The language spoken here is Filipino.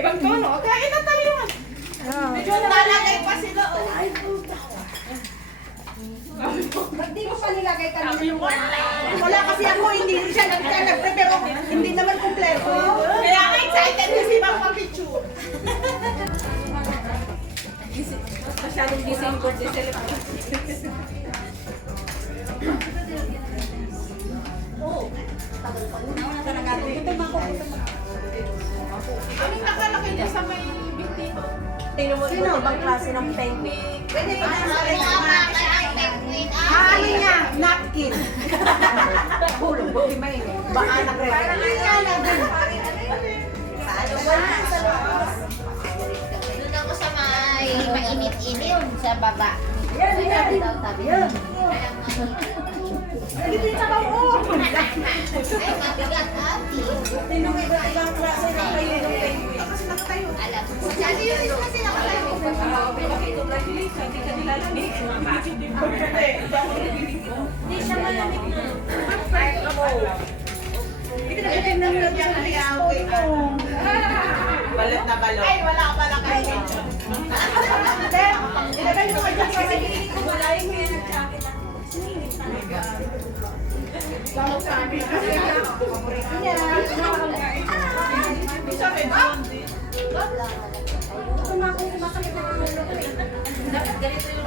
Iba-ibang tono. Kaya na tayo. Medyo nalagay pa sila. Ay, puta. Ba't di mo pa nilagay kanina? Wala kasi ako, hindi siya nag-prepare ako. Hindi naman kompleto. Kaya nga excited kasi mag-picture. Masyadong gising ko si celebrate. Oo. Tagal pa yun. Nauna talaga. Anong nakalaki niya sa may bintino? Tingnan mo ibang klase ng penguin. Pwede rin ang ano niya? Napkin. Hulog, buti may baka nag-ready. Parang yan lang. Doon ako sa may mainit-init sa baba. Yan. Hindi sa bao. Ay, mabigat ati. Tinong ibang klase ng kayo ng penguin. Kasi nakatayo. Alam mo. Kasi yun kasi nakatayo. Congratulations, hindi ka nilalamig. Hindi siya malamig na. Pinagdating ng nag-away ka. Balot na balot. Ay, wala pala kayo. Ilagay mo kayo sa sarili ko. Wala yung kaya nag-jacket ako. Siningit talaga. Bago sa amin. Paborito niya. Isa rin. Tumakong sumasakit na ang ulo ko eh. Dapat ganito yung